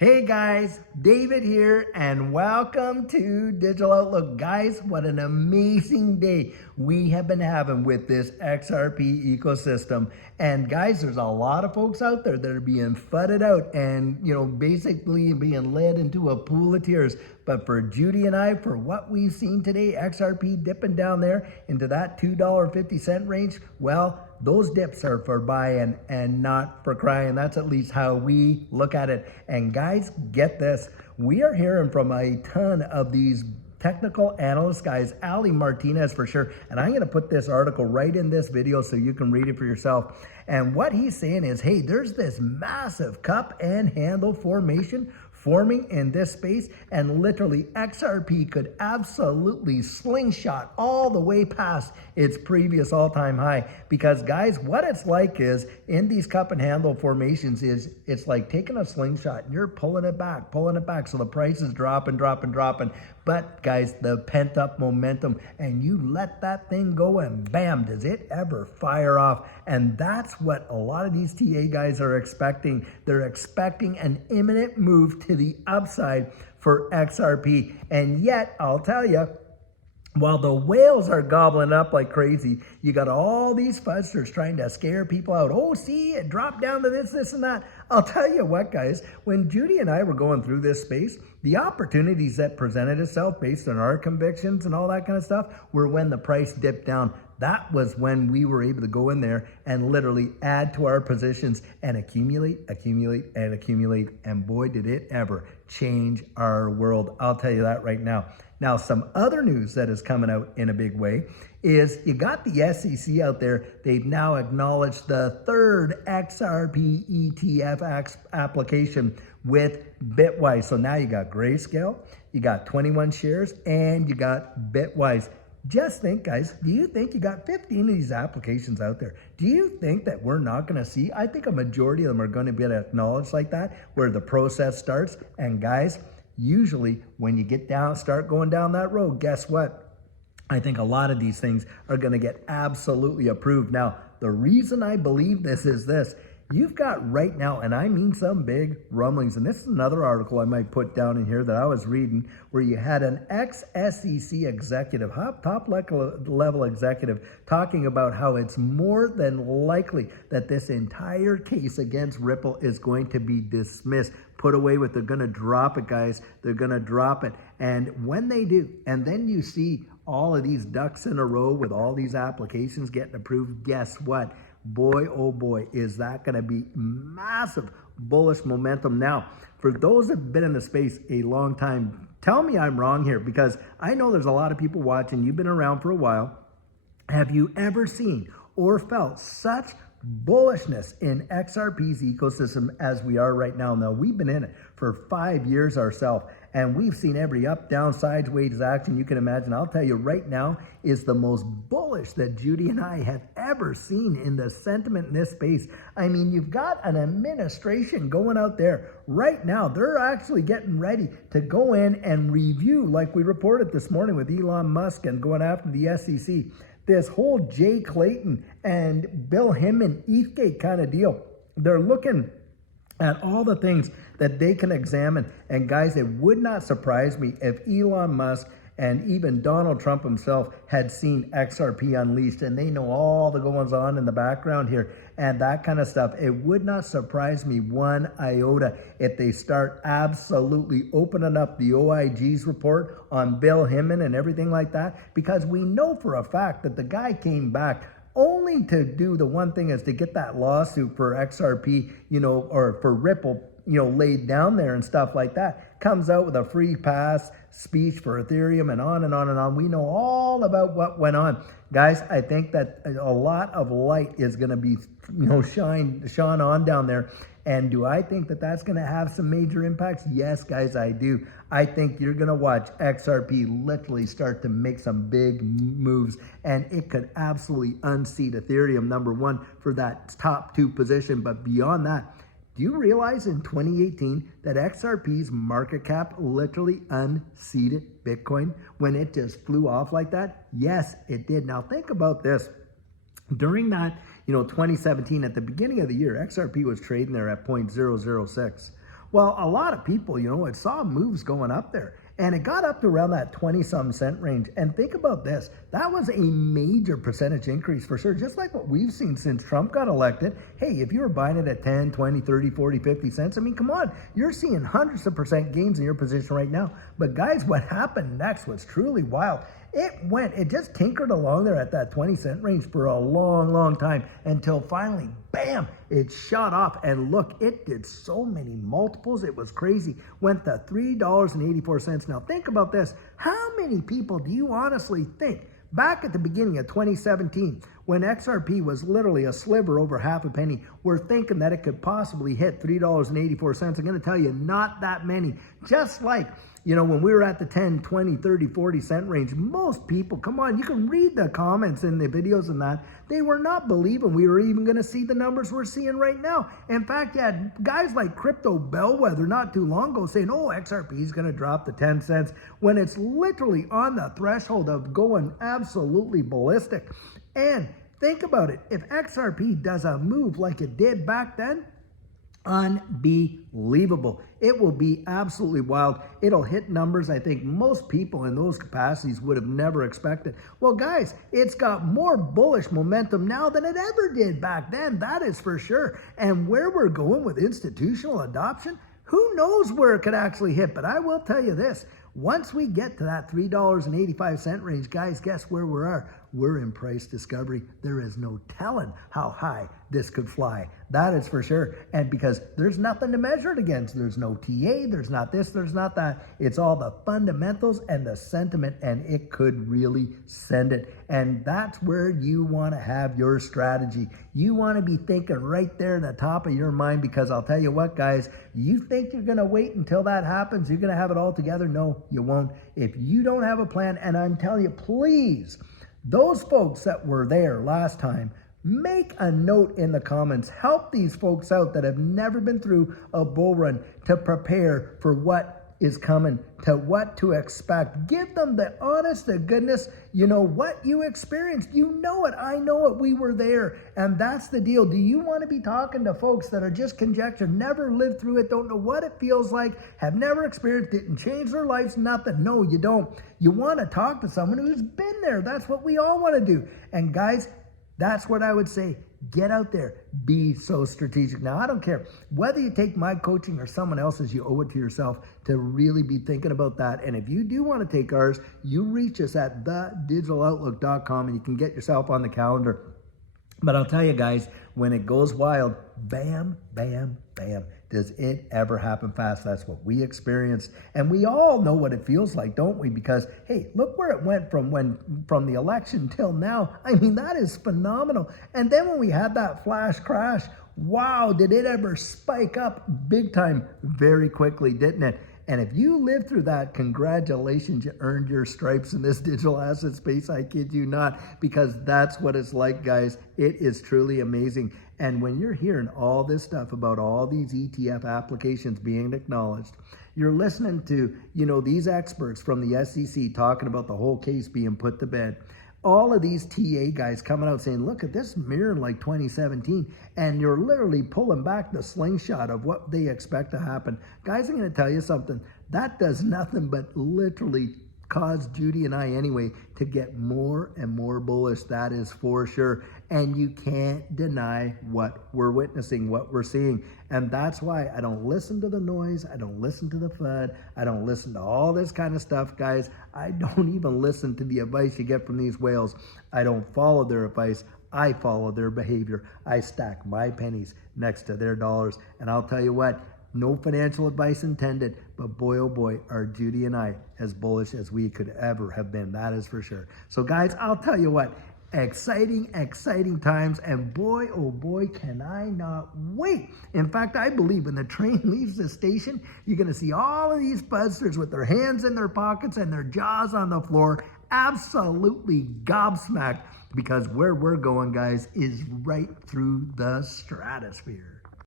Hey guys, David here and welcome to Digital Outlook. Guys, what an amazing day we have been having with this XRP ecosystem. And guys, there's a lot of folks out there that are being fudded out and, basically being led into a pool of tears. But for Judy and I, for what we've seen today, XRP dipping down there into that $2.50 range, well, those dips are for buying and not for crying. That's at least how we look at it. And guys, get this. We are hearing from a ton of these technical analyst guys, Ali Martinez for sure. And I'm going to put this article right in this video so you can read it for yourself. And what he's saying is, hey, there's this massive cup and handle formation forming in this space, and literally XRP could absolutely slingshot all the way past its previous all-time high. Because guys, what it's like is in these cup and handle formations is it's like taking a slingshot and you're pulling it back so the price is dropping. But guys, the pent up momentum, and you let that thing go and bam, does it ever fire off. And that's what a lot of these TA guys are expecting. They're expecting an imminent move to the upside for XRP. And yet, I'll tell you, while the whales are gobbling up like crazy, you got all these fuzzers trying to scare people out. Oh, see, it dropped down to this, and that. I'll tell you what, guys, when Judy and I were going through this space, the opportunities that presented itself based on our convictions and all that kind of stuff were when the price dipped down. That was when we were able to go in there and literally add to our positions and accumulate. And boy, did it ever change our world. I'll tell you that right now. Now, some other news that is coming out in a big way is you got the SEC out there. They've now acknowledged the third XRP ETF application with Bitwise. So now you got Grayscale, you got 21 shares, and you got Bitwise. Just think, guys, do you think you got 15 of these applications out there? Do you think that we're not going to see? I think a majority of them are going to be acknowledged like that, where the process starts. And guys, usually when you start going down that road, guess what? I think a lot of these things are going to get absolutely approved. Now, the reason I believe this is this. You've got right now, and I mean some big rumblings, and this is another article I might put down in here that I was reading, where you had an ex-SEC executive, top level executive, talking about how it's more than likely that this entire case against Ripple is going to be dismissed, put away with. They're going to drop it, guys. They're going to drop it. And when they do, and then you see all of these ducks in a row with all these applications getting approved, guess what? Boy, oh boy, is that going to be massive bullish momentum. Now, for those that have been in the space a long time, tell me I'm wrong here, because I know there's a lot of people watching. You've been around for a while. Have you ever seen or felt such bullishness in XRP's ecosystem as we are right now? Now, we've been in it for 5 years ourselves, and we've seen every up, down, sideways action you can imagine. I'll tell you right now is the most bullish that Judy and I have ever seen in the sentiment in this space. I mean, you've got an administration going out there right now. They're actually getting ready to go in and review, like we reported this morning with Elon Musk and going after the SEC, this whole Jay Clayton and Bill Hinman ETHgate kind of deal. They're looking at all the things that they can examine. And guys, it would not surprise me if Elon Musk and even Donald Trump himself had seen XRP unleashed, and they know all the goings on in the background here and that kind of stuff. It would not surprise me one iota if they start absolutely opening up the OIG's report on Bill Hinman and everything like that, because we know for a fact that the guy came back only to do the one thing, is to get that lawsuit for XRP, or for Ripple, laid down there and stuff like that. Comes out with a free pass speech for Ethereum and on and on and on. We know all about what went on. Guys, I think that a lot of light is going to be, shone on down there. And do I think that that's going to have some major impacts? Yes, guys, I do. I think you're going to watch XRP literally start to make some big moves, and it could absolutely unseat Ethereum, number one, for that top 2 position. But beyond that, do you realize in 2018 that XRP's market cap literally unseated Bitcoin when it just flew off like that? Yes, it did. Now think about this. During that, 2017, at the beginning of the year, XRP was trading there at 0.006. Well, a lot of people, it saw moves going up there. And it got up to around that 20-some cent range. And think about this. That was a major percentage increase for sure. Just like what we've seen since Trump got elected. Hey, if you were buying it at 10, 20, 30, 40, 50 cents, I mean, come on. You're seeing hundreds of percent gains in your position right now. But guys, what happened next was truly wild. It just tinkered along there at that 20-cent range for a long, long time until finally, bam, it shot off. And look, it did so many multiples. It was crazy. Went to $3.84. Now think about this. How many people do you honestly think back at the beginning of 2017, when XRP was literally a sliver over half a penny, were thinking that it could possibly hit $3.84? I'm going to tell you, not that many. Just like, when we were at the 10, 20, 30, 40 cent range, most people, come on, you can read the comments in the videos and that, they were not believing we were even going to see the numbers we're seeing right now. In fact, you had guys like Crypto Bellwether not too long ago saying, oh, XRP is going to drop to 10 cents when it's literally on the threshold of going absolutely ballistic. And think about it. If XRP does a move like it did back then, unbelievable. It will be absolutely wild. It'll hit numbers I think most people in those capacities would have never expected. Well, guys, it's got more bullish momentum now than it ever did back then. That is for sure. And where we're going with institutional adoption, who knows where it could actually hit. But I will tell you this. Once we get to that $3.85 range, guys, guess where we are? We're in price discovery. There is no telling how high this could fly. That is for sure. And because there's nothing to measure it against. There's no TA, there's not this, there's not that. It's all the fundamentals and the sentiment, and it could really send it. And that's where you want to have your strategy. You want to be thinking right there at the top of your mind, because I'll tell you what, guys, you think you're going to wait until that happens, you're going to have it all together. No, you won't. If you don't have a plan, and I'm telling you, please, those folks that were there last time, make a note in the comments. Help these folks out that have never been through a bull run to prepare for what is coming, to what to expect. Give them the honest to goodness, what you experienced. You know it. I know it. We were there. And that's the deal. Do you want to be talking to folks that are just conjecture, never lived through it, don't know what it feels like, have never experienced it, and changed their lives? Nothing. No, you don't. You want to talk to someone who's been there. That's what we all want to do. And guys, that's what I would say. Get out there. Be so strategic. Now, I don't care whether you take my coaching or someone else's, you owe it to yourself to really be thinking about that. And if you do want to take ours, you reach us at thedigitaloutlook.com and you can get yourself on the calendar. But I'll tell you guys, when it goes wild, bam, bam, bam. Does it ever happen fast? That's what we experienced. And we all know what it feels like, don't we? Because, hey, look where it went from the election till now. I mean, that is phenomenal. And then when we had that flash crash, wow, did it ever spike up big time very quickly, didn't it? And if you lived through that, congratulations, you earned your stripes in this digital asset space. I kid you not, because that's what it's like, guys. It is truly amazing. And when you're hearing all this stuff about all these ETF applications being acknowledged, you're listening to, these experts from the SEC talking about the whole case being put to bed. All of these TA guys coming out saying, look at this mirror like 2017, and you're literally pulling back the slingshot of what they expect to happen. Guys, I'm going to tell you something. That does nothing but literally cause Judy and I anyway to get more and more bullish. That is for sure. And you can't deny what we're witnessing, what we're seeing. And that's why I don't listen to the noise. I don't listen to the FUD. I don't listen to all this kind of stuff, guys. I don't even listen to the advice you get from these whales. I don't follow their advice. I follow their behavior. I stack my pennies next to their dollars. And I'll tell you what, no financial advice intended, but boy, oh boy, are Judy and I as bullish as we could ever have been. That is for sure. So guys, I'll tell you what, exciting, exciting times. And boy, oh boy, can I not wait. In fact, I believe when the train leaves the station, you're going to see all of these buzzers with their hands in their pockets and their jaws on the floor, absolutely gobsmacked, because where we're going, guys, is right through the stratosphere.